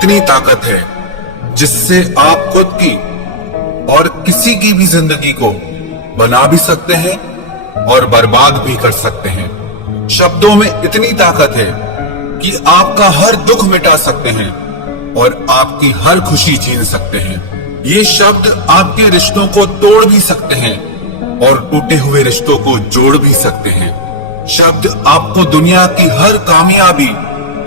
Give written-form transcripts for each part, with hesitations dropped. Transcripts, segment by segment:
इतनी ताकत है जिससे आप खुद की और किसी की भी जिंदगी को बना भी सकते हैं और बर्बाद भी कर सकते हैं। शब्दों में इतनी ताकत है कि आपका हर दुख मिटा सकते हैं और आपकी हर खुशी छीन सकते हैं। ये शब्द आपके रिश्तों को तोड़ भी सकते हैं और टूटे हुए रिश्तों को जोड़ भी सकते हैं। शब्द आपको दुनिया की हर कामयाबी,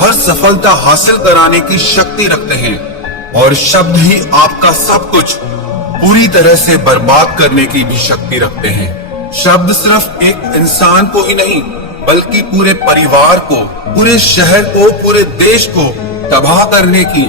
हर सफलता हासिल कराने की शक्ति रखते हैं और शब्द ही आपका सब कुछ पूरी तरह से बर्बाद करने की भी शक्ति रखते हैं। शब्द सिर्फ एक इंसान को ही नहीं बल्कि पूरे परिवार को, पूरे शहर को, पूरे देश को तबाह करने की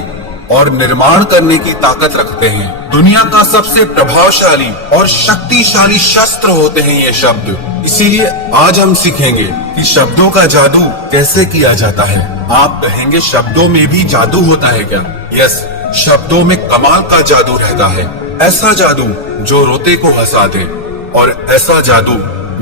और निर्माण करने की ताकत रखते हैं। दुनिया का सबसे प्रभावशाली और शक्तिशाली शस्त्र होते हैं ये शब्द। इसीलिए आज हम सीखेंगे कि शब्दों का जादू कैसे किया जाता है। आप कहेंगे शब्दों में भी जादू होता है क्या? यस, शब्दों में कमाल का जादू रहता है। ऐसा जादू जो रोते को हंसा दे और ऐसा जादू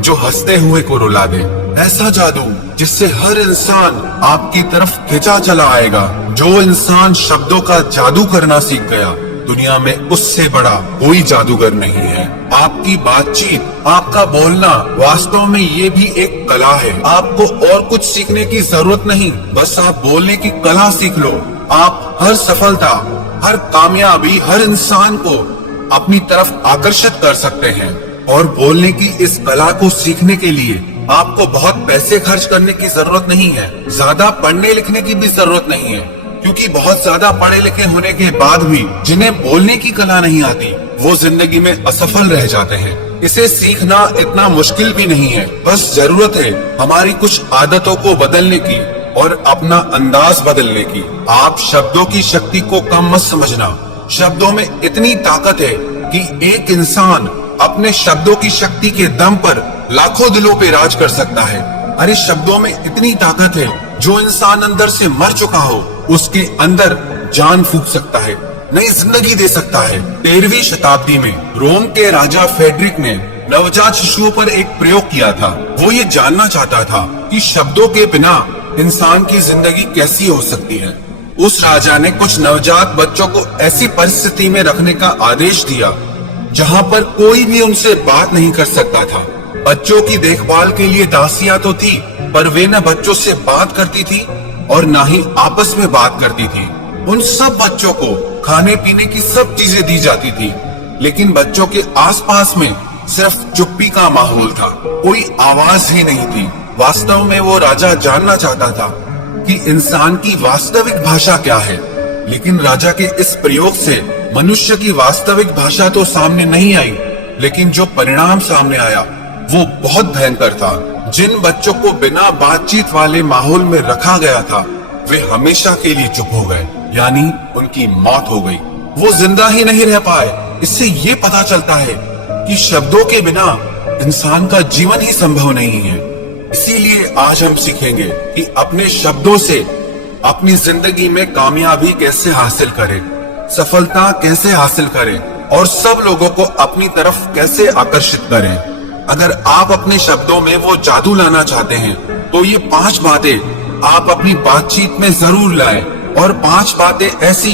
जो हंसते हुए को रुला दे। ऐसा जादू जिससे हर इंसान आपकी तरफ खिंचा चला आएगा। जो इंसान शब्दों का जादू करना सीख गया, दुनिया में उससे बड़ा कोई जादूगर नहीं है। आपकी बातचीत, आपका बोलना वास्तव में ये भी एक कला है। आपको और कुछ सीखने की जरूरत नहीं, बस आप बोलने की कला सीख लो। आप हर सफलता, हर कामयाबी, हर इंसान को अपनी तरफ आकर्षित कर सकते हैं। और बोलने की इस कला को सीखने के लिए आपको बहुत पैसे खर्च करने की जरूरत नहीं है। ज्यादा पढ़ने लिखने की भी जरूरत नहीं है, क्योंकि बहुत ज्यादा पढ़े लिखे होने के बाद भी जिन्हें बोलने की कला नहीं आती, वो जिंदगी में असफल रह जाते हैं। इसे सीखना इतना मुश्किल भी नहीं है, बस जरूरत है हमारी कुछ आदतों को बदलने की और अपना अंदाज बदलने की। आप शब्दों की शक्ति को कम मत समझना। शब्दों में इतनी ताकत है कि एक इंसान अपने शब्दों की शक्ति के दम पर लाखों दिलों पे राज कर सकता है। अरे शब्दों में इतनी ताकत है, जो इंसान अंदर से मर चुका हो उसके अंदर जान फूंक सकता है, नई जिंदगी दे सकता है। 13वीं शताब्दी में रोम के राजा फेडरिक ने नवजात शिशुओं पर एक प्रयोग किया था। वो ये जानना चाहता था कि शब्दों के बिना इंसान की जिंदगी कैसी हो सकती है। उस राजा ने कुछ नवजात बच्चों को ऐसी परिस्थिति में रखने का आदेश दिया जहाँ पर कोई भी उनसे बात नहीं कर सकता था। बच्चों की देखभाल के लिए दासियां तो थी, पर वे न बच्चों से बात करती थी और न ही आपस में बात करती थी। उन सब बच्चों को खाने पीने की सब चीजें दी जाती थी, लेकिन बच्चों के आसपास में सिर्फ चुप्पी का माहौल था, कोई आवाज ही नहीं थी। वास्तव में वो राजा जानना चाहता था कि इंसान की वास्तविक भाषा क्या है, लेकिन राजा के इस प्रयोग से मनुष्य की वास्तविक भाषा तो सामने नहीं आई, लेकिन जो परिणाम सामने आया वो बहुत भयंकर था। जिन बच्चों को बिना बातचीत वाले माहौल में रखा गया था, वे हमेशा के लिए चुप हो गए, यानी उनकी मौत हो गई। वो जिंदा ही नहीं रह पाए। इससे ये पता चलता है कि शब्दों के बिना इंसान का जीवन ही संभव नहीं है। इसीलिए आज हम सीखेंगे कि अपने शब्दों से अपनी जिंदगी में कामयाबी कैसे हासिल करें, सफलता कैसे हासिल करें और सब लोगों को अपनी तरफ कैसे आकर्षित करें। अगर आप अपने शब्दों में वो जादू लाना चाहते हैं, तो ये 5 बातें आप अपनी बातचीत में जरूर लाएं। और 5 बातें ऐसी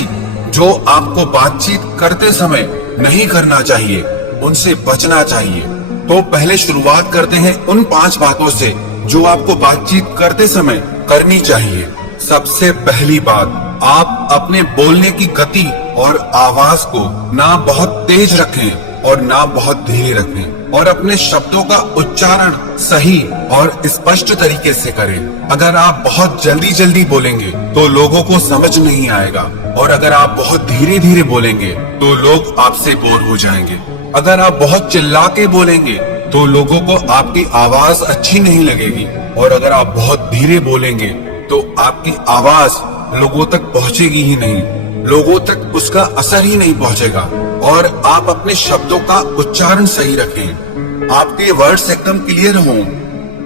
जो आपको बातचीत करते समय नहीं करना चाहिए, उनसे बचना चाहिए। तो पहले शुरुआत करते हैं उन 5 बातों से जो आपको बातचीत करते समय करनी चाहिए। सबसे पहली बात, आप अपने बोलने की गति और आवाज को ना बहुत तेज रखें और ना बहुत धीरे रखें, और अपने शब्दों का उच्चारण सही और स्पष्ट तरीके से करें। अगर आप बहुत जल्दी जल्दी बोलेंगे तो लोगों को समझ नहीं आएगा, और अगर आप बहुत धीरे धीरे बोलेंगे तो लोग आपसे बोर हो जाएंगे। अगर आप बहुत चिल्ला के बोलेंगे तो लोगों को आपकी आवाज अच्छी नहीं लगेगी, और अगर आप बहुत धीरे बोलेंगे तो आपकी आवाज लोगों तक पहुंचेगी ही नहीं, लोगों तक उसका असर ही नहीं पहुंचेगा। और आप अपने शब्दों का उच्चारण सही रखें, आपके वर्ड्स एकदम क्लियर हों।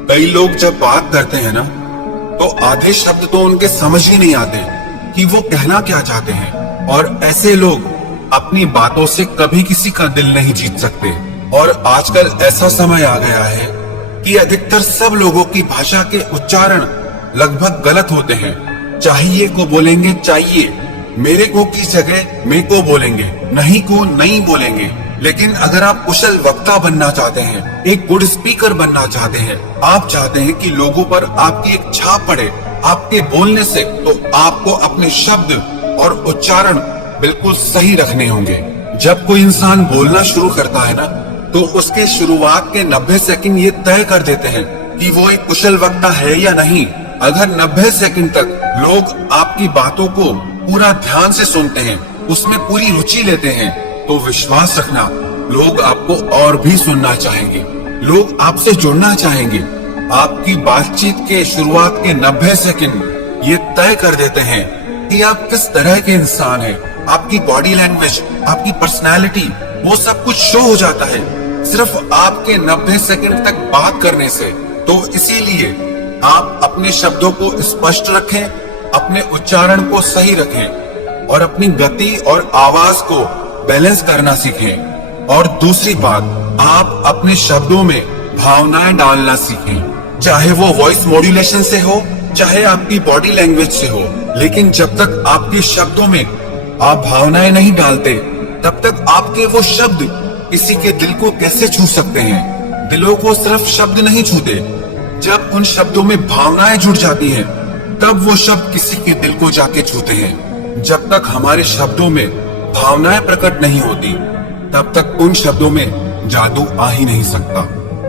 कई लोग जब बात करते हैं ना, तो आधे शब्द तो उनके समझ ही नहीं आते कि वो कहना क्या चाहते हैं, और ऐसे लोग अपनी बातों से कभी किसी का दिल नहीं जीत सकते। और आजकल ऐसा समय आ गया है कि अधिकतर सब लोगों की भाषा के उच्चारण लगभग गलत होते हैं। चाहिए को बोलेंगे चाहिए, मेरे को की जगह मैं को बोलेंगे, नहीं को नहीं बोलेंगे। लेकिन अगर आप कुशल वक्ता बनना चाहते हैं, एक गुड स्पीकर बनना चाहते हैं, आप चाहते हैं कि लोगों पर आपकी एक छाप पड़े आपके बोलने से, तो आपको अपने शब्द और उच्चारण बिल्कुल सही रखने होंगे। जब कोई इंसान बोलना शुरू करता है ना, तो उसके शुरुआत के 90 सेकंड ये तय कर देते हैं कि वो एक कुशल वक्ता है या नहीं। अगर 90 सेकंड तक लोग आपकी बातों को पूरा ध्यान से सुनते हैं, उसमें पूरी रुचि लेते हैं, तो विश्वास रखना लोग आपको और भी सुनना चाहेंगे, लोग आपसे जुड़ना चाहेंगे। आपकी बातचीत के शुरुआत के 90 सेकंड ये तय कर देते हैं कि आप किस तरह के इंसान हैं। आपकी बॉडी लैंग्वेज, आपकी पर्सनालिटी, वो सब कुछ शो हो जाता है सिर्फ आपके 90 सेकंड तक बात करने से। तो इसीलिए आप अपने शब्दों को स्पष्ट रखें, अपने उच्चारण को सही रखें और अपनी गति और आवाज को बैलेंस करना सीखें। और दूसरी बात, आप अपने शब्दों में भावनाएं डालना सीखें, चाहे वो वॉइस मॉड्यूलेशन से हो, चाहे आपकी बॉडी लैंग्वेज से हो। लेकिन जब तक आपके शब्दों में आप भावनाएं नहीं डालते, तब तक आपके वो शब्द किसी के दिल को कैसे छू सकते हैं। दिलों को सिर्फ शब्द नहीं छूते, जब उन शब्दों में भावनाएं जुड़ जाती हैं, तब वो शब्द किसी के दिल को जाके छूते हैं। जब तक हमारे शब्दों में भावनाएं प्रकट नहीं होती, तब तक उन शब्दों में जादू आ ही नहीं सकता।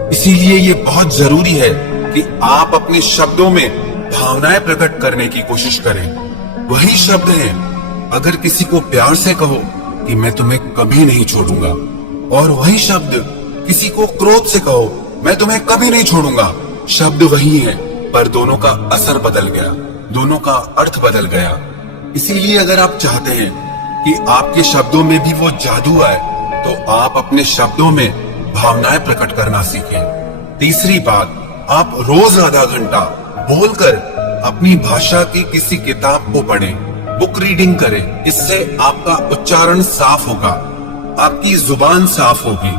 इसीलिए ये बहुत जरूरी है कि आप अपने शब्दों में भावनाएं प्रकट करने की कोशिश करें। वही शब्द हैं, अगर किसी को प्यार से कहो कि मैं तुम्हें कभी नहीं छोड़ूंगा, और वही शब्द किसी को क्रोध से कहो, मैं तुम्हें कभी नहीं छोड़ूंगा। शब्द वही है, पर दोनों का असर बदल गया, दोनों का अर्थ बदल गया। इसीलिए अगर आप चाहते हैं कि आपके शब्दों में भी वो जादू आए, तो आप अपने शब्दों में भावनाएं प्रकट करना सीखें। तीसरी बात, आप रोज आधा घंटा बोलकर अपनी भाषा की किसी किताब को पढ़ें, बुक रीडिंग करें। इससे आपका उच्चारण साफ होगा, आपकी जुबान साफ होगी,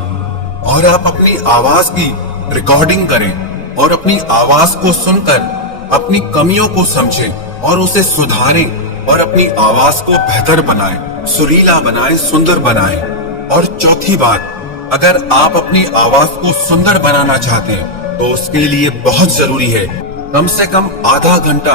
और आप अपनी आवाज की रिकॉर्डिंग करें और अपनी आवाज को सुनकर अपनी कमियों को समझें और उसे सुधारें और अपनी आवाज को बेहतर बनाएं, सुरीला बनाएं, सुंदर बनाएं। और चौथी बात, अगर आप अपनी आवाज को सुंदर बनाना चाहते हैं, तो उसके लिए बहुत जरूरी है कम से कम आधा घंटा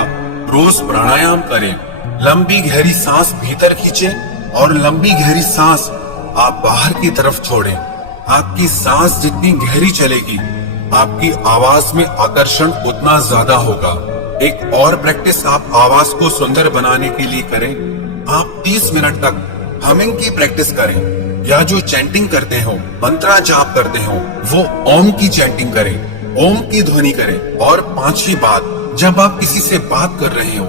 रोज प्राणायाम करें। लंबी गहरी सांस भीतर खींचें और लंबी गहरी सांस आप बाहर की तरफ छोड़ें। आपकी सांस जितनी गहरी चलेगी, आपकी आवाज में आकर्षण उतना ज्यादा होगा। एक और प्रैक्टिस आप आवाज को सुंदर बनाने के लिए करें। आप 30 मिनट तक हमिंग की प्रैक्टिस करें, या जो चैंटिंग करते हो, मंत्रा जाप करते हो, वो ओम की चैंटिंग करें, ओम की ध्वनि करें। और पांचवी बात, जब आप किसी से बात कर रहे हो,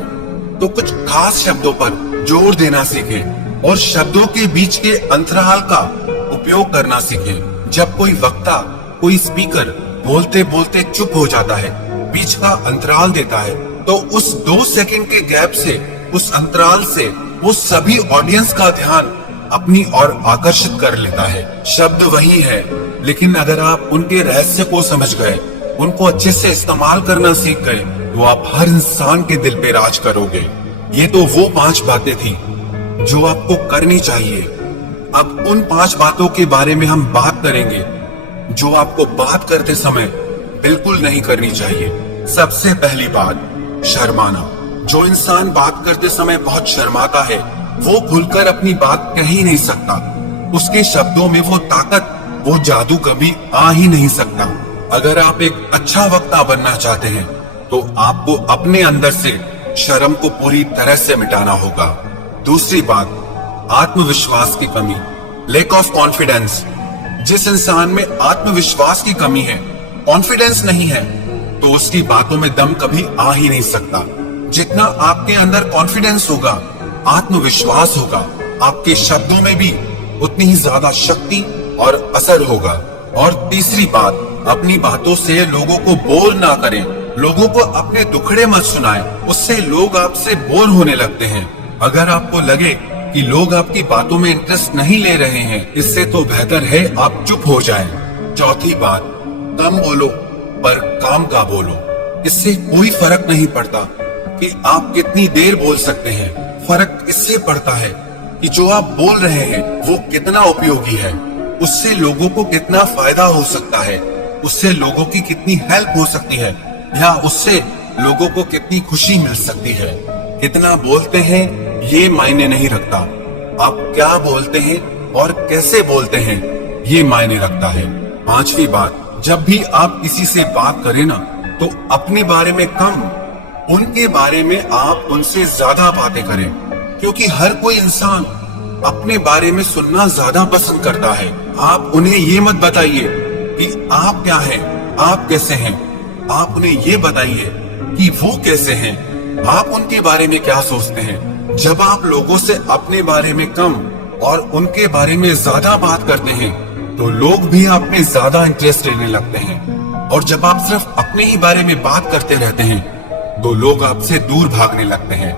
तो कुछ खास शब्दों पर जोर देना सीखें और शब्दों के बीच के अंतराल का उपयोग करना सीखें। जब कोई वक्ता, कोई स्पीकर बोलते बोलते चुप हो जाता है, बीच का अंतराल देता है, तो उस 2 सेकंड के गैप से, उस अंतराल से वो सभी ऑडियंस का ध्यान अपनी ओर आकर्षित कर लेता है। शब्द वही है, लेकिन अगर आप उनके रहस्य को समझ गए, उनको अच्छे से इस्तेमाल करना सीख गए, तो आप हर इंसान के दिल पे राज करोगे। ये तो वो 5 बातें थी जो आपको करनी चाहिए। अब उन 5 बातों के बारे में हम बात करेंगे जो आपको बात करते समय बिल्कुल नहीं करनी चाहिए। सबसे पहली बात, शर्माना। जो इंसान बात करते समय बहुत शर्माता है, वो खुलकर अपनी बात कह ही नहीं सकता। उसके शब्दों में वो ताकत, वो जादू कभी आ ही नहीं सकता। अगर आप एक अच्छा वक्ता बनना चाहते हैं, तो आपको अपने अंदर से शर्म को पूरी तरह से मिटाना होगा। दूसरी बात, आत्मविश्वास की कमी, लैक ऑफ कॉन्फिडेंस। जिस इंसान में आत्मविश्वास की कमी है, कॉन्फिडेंस नहीं है, तो उसकी बातों में दम कभी आ ही नहीं सकता। जितना आपके अंदर कॉन्फिडेंस होगा, आत्मविश्वास होगा, आपके शब्दों में भी उतनी ही ज्यादा शक्ति और असर होगा। और तीसरी बात, अपनी बातों से लोगों को बोर ना करें, लोगों को अपने दुखड़े मत सुनाएं, उससे लोग आपसे बोर होने लगते हैं। अगर आपको लगे कि लोग आपकी बातों में इंटरेस्ट नहीं ले रहे हैं, इससे तो बेहतर है आप चुप हो जाएं। चौथी बात, कम बोलो पर काम का बोलो। इससे कोई फर्क नहीं पड़ता कि आप कितनी देर बोल सकते हैं, फर्क इससे पड़ता है कि जो आप बोल रहे हैं वो कितना उपयोगी है, उससे लोगों को कितना फायदा हो सकता है, उससे लोगों की कितनी हेल्प हो सकती है, या उससे लोगों को कितनी खुशी मिल सकती है। कितना बोलते हैं ये मायने नहीं रखता, आप क्या बोलते हैं और कैसे बोलते हैं ये मायने रखता है। पांचवी बात, जब भी आप किसी से बात करें ना, तो अपने बारे में कम, उनके बारे में आप उनसे ज्यादा बातें करें, क्योंकि हर कोई इंसान अपने बारे में सुनना ज्यादा पसंद करता है। आप उन्हें ये मत बताइए कि आप क्या हैं, आप कैसे हैं, आप उन्हें ये बताइए कि वो कैसे हैं, आप उनके बारे में क्या सोचते हैं। जब आप लोगों से अपने बारे में कम और उनके बारे में ज्यादा बात करते हैं, तो लोग भी आप में ज्यादा इंटरेस्ट लेने लगते हैं। और जब आप सिर्फ अपने ही बारे में बात करते रहते हैं, तो लोग आपसे दूर भागने लगते हैं।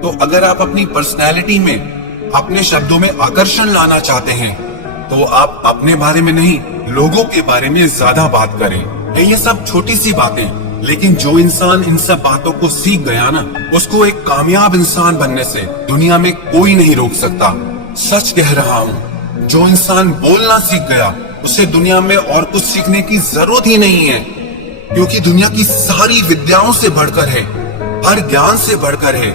तो अगर आप अपनी पर्सनैलिटी में, अपने शब्दों में आकर्षण लाना चाहते हैं, तो आप अपने बारे में नहीं, लोगों के बारे में ज्यादा बात करें। ये सब छोटी सी बातें, लेकिन जो इंसान इन सब बातों को सीख गया ना, उसको एक कामयाब इंसान बनने से दुनिया में कोई नहीं रोक सकता। सच कह रहा हूँ, जो इंसान बोलना सीख गया, उसे दुनिया में और कुछ सीखने की जरूरत ही नहीं है, क्योंकि दुनिया की सारी विद्याओं से बढ़कर है, हर ज्ञान से बढ़कर है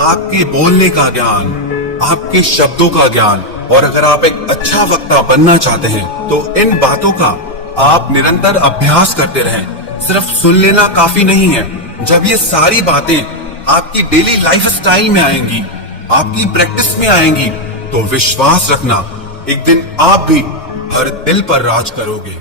आपके बोलने का ज्ञान, आपके शब्दों का ज्ञान। और अगर आप एक अच्छा वक्ता बनना चाहते हैं, तो इन बातों का आप निरंतर अभ्यास करते रहें। सिर्फ सुन लेना काफी नहीं है। जब ये सारी बातें आपकी डेली लाइफ स्टाइल में आएंगी, आपकी प्रैक्टिस में आएंगी, तो विश्वास रखना, एक दिन आप भी हर दिल पर राज करोगे।